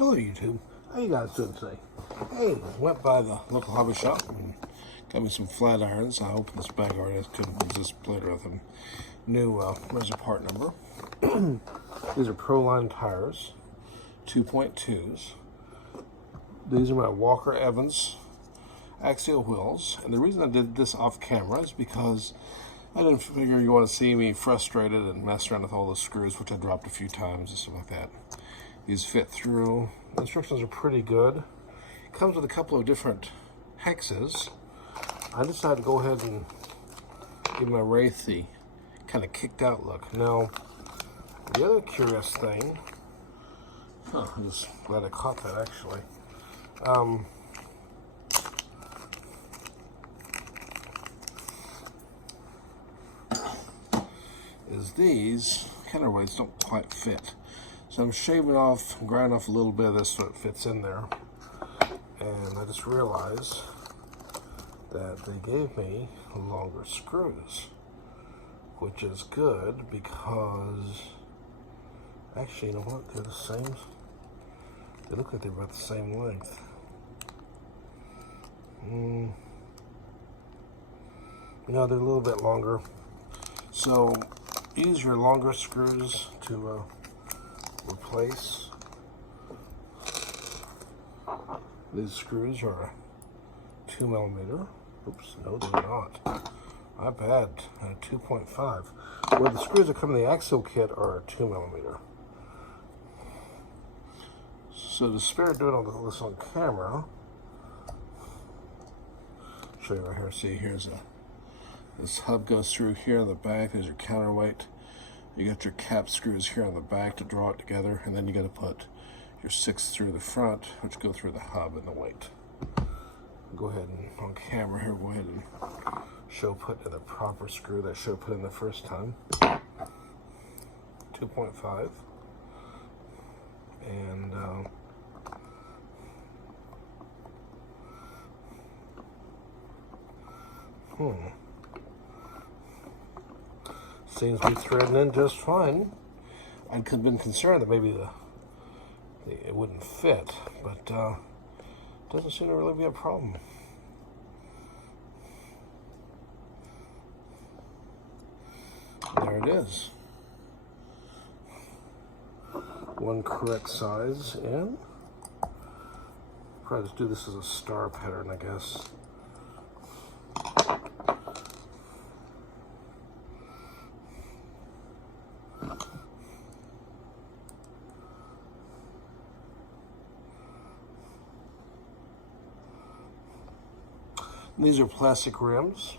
Hello YouTube, how you guys doing today? Hey, went by the local hobby shop and got me some flat irons. I opened this bag already, I couldn't resist playing with them. New, there's a part number. These are Proline tires, 2.2s. These are my Walker Evans Axial wheels. And the reason I did this off camera is because I didn't figure you want to see me frustrated and mess around with all the screws, which I dropped a few times and stuff like that. These fit through. The instructions are pretty good. It comes with a couple of different hexes. I decided to go ahead and give my Wraith the kind of kicked out look. Now, the other curious thing, I'm just glad I caught that actually. Is these counterweights don't quite fit. So I'm shaving off, grinding off a little bit of this so it fits in there. And I just realized that they gave me longer screws, which is good because, actually, you know what? They're the same. They look like they're about the same length. No, they're a little bit longer. So use your longer screws to replace. These screws are 2mm. Oops, no they're not. My bad, 2.5. Where the screws that come in the Axial kit are 2mm. So to spare doing all this on camera, show you right here. See, this hub goes through here in the back. There's your counterweight. You got your cap screws here on the back to draw it together, and then you got to put your 6 through the front, which go through the hub and the weight. Go ahead and on camera here, go ahead and show put in the proper screw that show put in the first time. 2.5 and seems to be threading in just fine. I'd been concerned that maybe it wouldn't fit, but doesn't seem to really be a problem. There it is. One correct size in. Probably just do this as a star pattern, I guess. These are plastic rims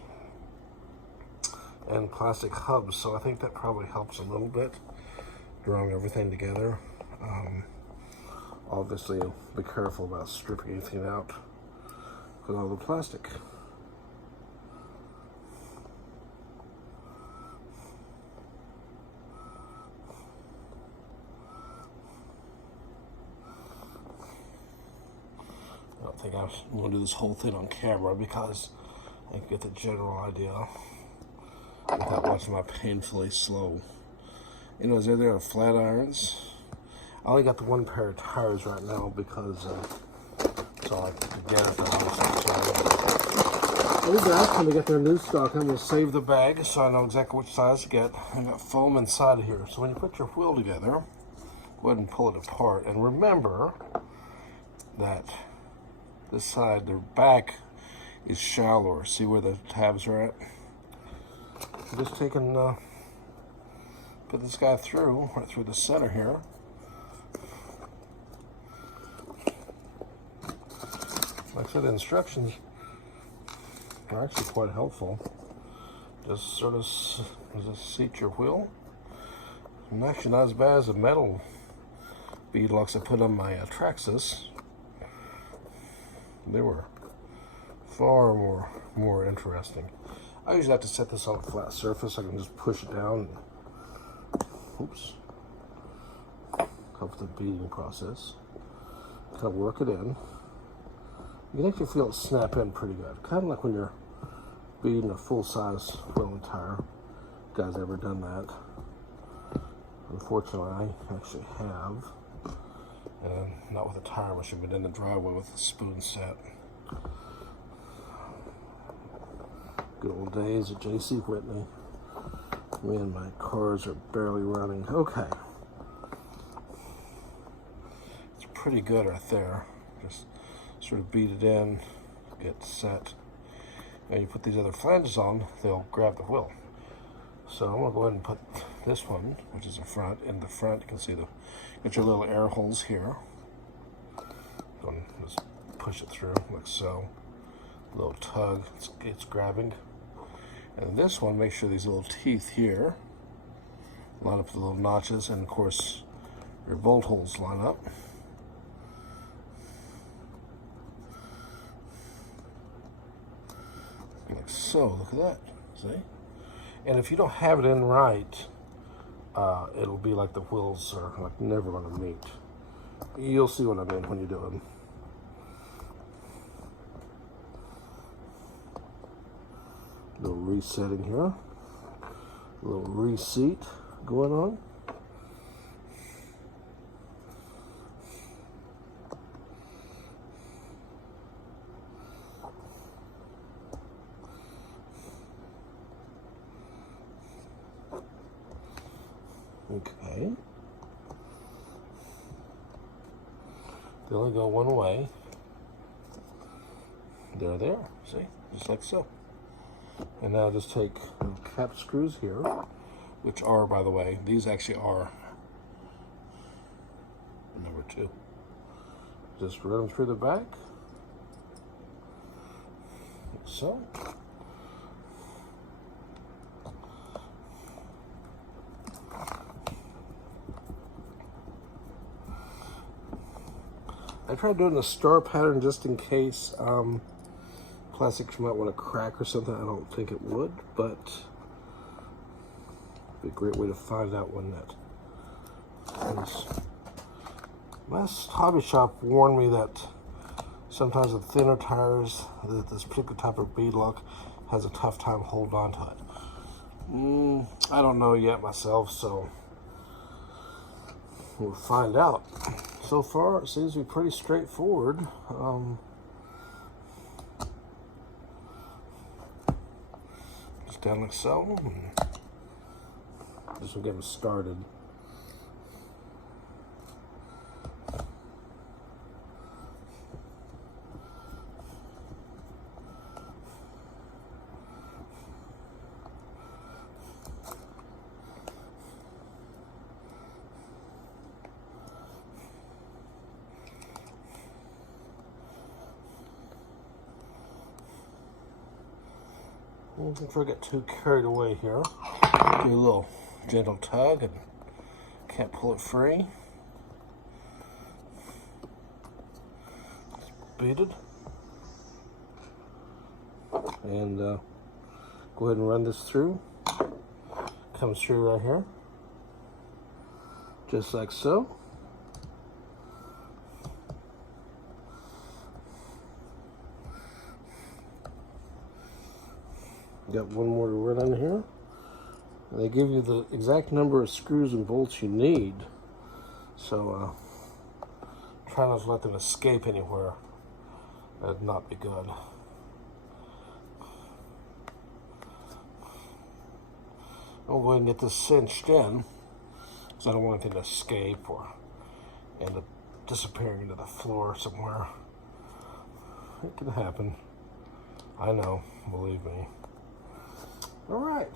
and plastic hubs, so I think that probably helps a little bit drawing everything together. Obviously, be careful about stripping anything out with all the plastic. I don't think I'm going to do this whole thing on camera because I can get the general idea without watching my painfully slow. Anyways, there are flat irons. I only got the one pair of tires right now because that's all I could get at the house. These guys, when they get their new stock, I'm going to save the bag so I know exactly which size to get. I got foam inside of here. So when you put your wheel together, go ahead and pull it apart. And remember that this side, the back is shallower. See where the tabs are at? I'm just taking, put this guy through, right through the center here. Like I said, the instructions are actually quite helpful. Just sort of seat your wheel. And actually not as bad as the metal bead locks I put on my Traxxas. They were far more interesting. I usually have to set this on a flat surface. I can just push it down and, oops, help the beading process. Kind of work it in. You can actually feel it snap in pretty good. Kind of like when you're beading a full-size wheel and tire. You guys ever done that? Unfortunately, I actually have. And not with a tire machine, but in the driveway with a spoon set. Good old days at J.C. Whitney. Me and my cars are barely running. Okay. It's pretty good right there. Just sort of beat it in, get set. And you put these other flanges on, they'll grab the wheel. So I'm gonna go ahead and put this one, which is the front, in the front. You can see get your little air holes here. Go and just push it through like so. A little tug, it's grabbing. And this one, make sure these little teeth here line up with the little notches, and of course your bolt holes line up. Like so, look at that, see? And if you don't have it in right, it'll be like the wheels are like never gonna meet. You'll see what I mean when you do it. A little resetting here, a little reseat going on. Okay. They only go one way. They're there, see? Just like so. And now just take cap screws here, which are, by the way, these actually are number 2. Just run them through the back, like so. I tried doing the star pattern just in case plastics might want to crack or something. I don't think it would, but it'd be a great way to find out when that is. Last hobby shop warned me that sometimes with thinner tires, that this particular type of bead lock has a tough time holding on to it. I don't know yet myself, so we'll find out. So far, it seems to be pretty straightforward. Just down like so. Just to get them started. Don't get too carried away here. Do a little gentle tug and can't pull it free. It's beaded. And go ahead and run this through. Comes through right here. Just like so. Got one more to run on here. And they give you the exact number of screws and bolts you need. So try not to let them escape anywhere. That'd not be good. I'll go ahead and get this cinched in, because I don't want anything to escape or end up disappearing into the floor somewhere. It can happen. I know, believe me. All right.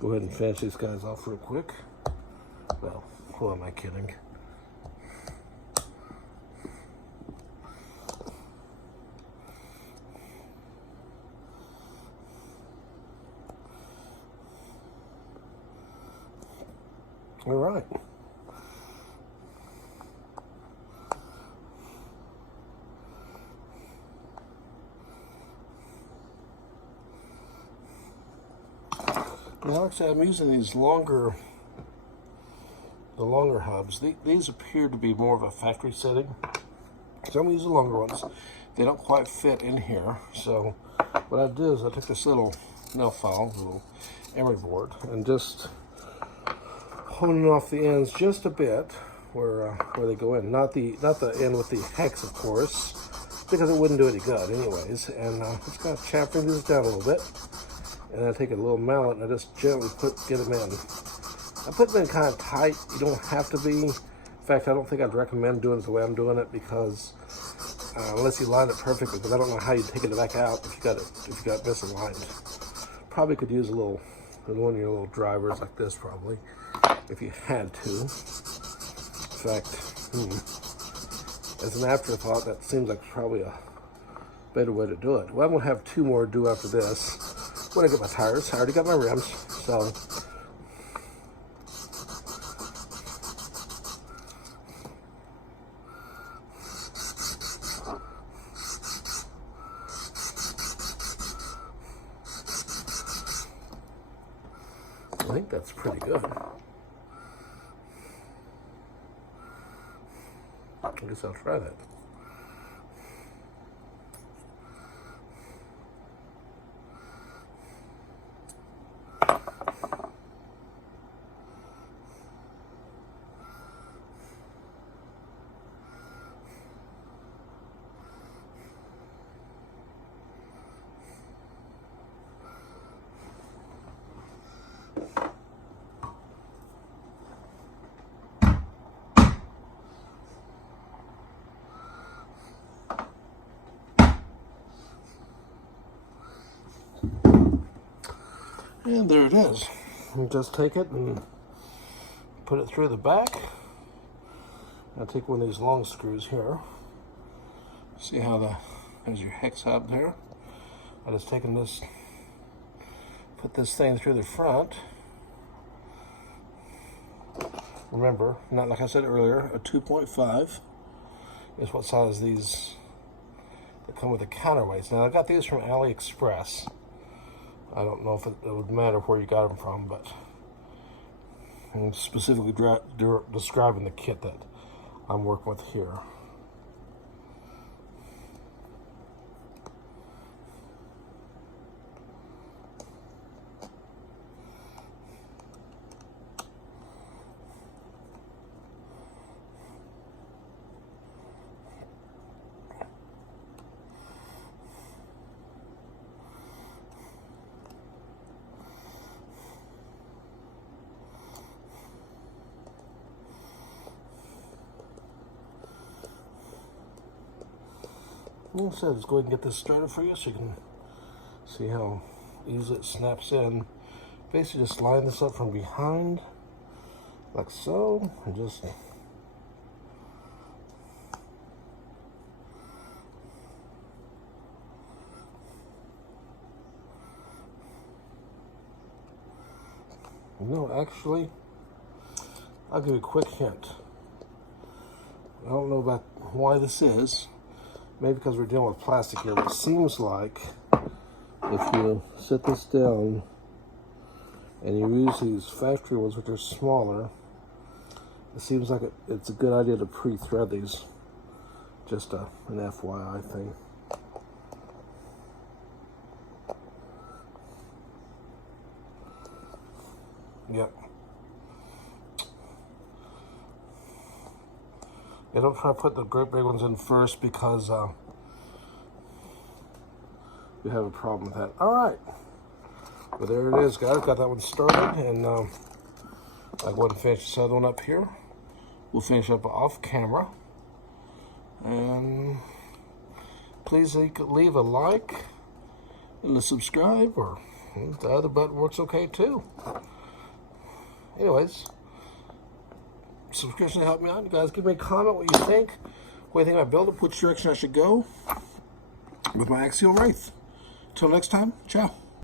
Go ahead and finish these guys off real quick. Well, who am I kidding? All right. Now, actually, I'm using these the longer hubs. These appear to be more of a factory setting. So I'm using the longer ones. They don't quite fit in here. So what I did is I took this little nail file, little emery board, and just honing off the ends just a bit where they go in. Not the end with the hex, of course, because it wouldn't do any good anyways. And just kind of chamfering these down a little bit. And then I take a little mallet and I just gently get them in. I put them in kind of tight. You don't have to be. In fact, I don't think I'd recommend doing it the way I'm doing it, because unless you line it perfectly, because I don't know how you take it back out if you got misaligned. Probably could use one of your little drivers like this, probably, if you had to. In fact, as an afterthought, that seems like probably a better way to do it. Well, I'm gonna have 2 more to do after this. When I get my tires, I already got my rims, so. I think that's pretty good. I guess I'll try that. And there it is. You just take it and put it through the back. I'll take one of these long screws here. See how there's your hex out there. I just taken this, put this thing through the front. Remember, not like I said earlier, a 2.5 is what size these that come with the counterweights. Now I got these from AliExpress. I don't know if it would matter where you got them from, but I'm specifically describing the kit that I'm working with here. So let's go ahead and get this started for you so you can see how easily it snaps in. Basically just line this up from behind like so, and just actually, I'll give you a quick hint. I don't know about why this is. Maybe because we're dealing with plastic here, but it seems like if you set this down and you use these factory ones, which are smaller, it seems like it's a good idea to pre-thread these. Just an FYI thing. Yep. I don't try to put the great big ones in first because you have a problem with that. All right, but there it is, guys. Got that one started, and I'll go ahead and finish this other one up here. We'll finish up off camera, and please leave a like and a subscribe, or the other button works okay too. Anyways. Subscription to help me out. You guys give me a comment what you think. What do you think about build-up? Which direction I should go with my Axial Wraith. Until next time, ciao.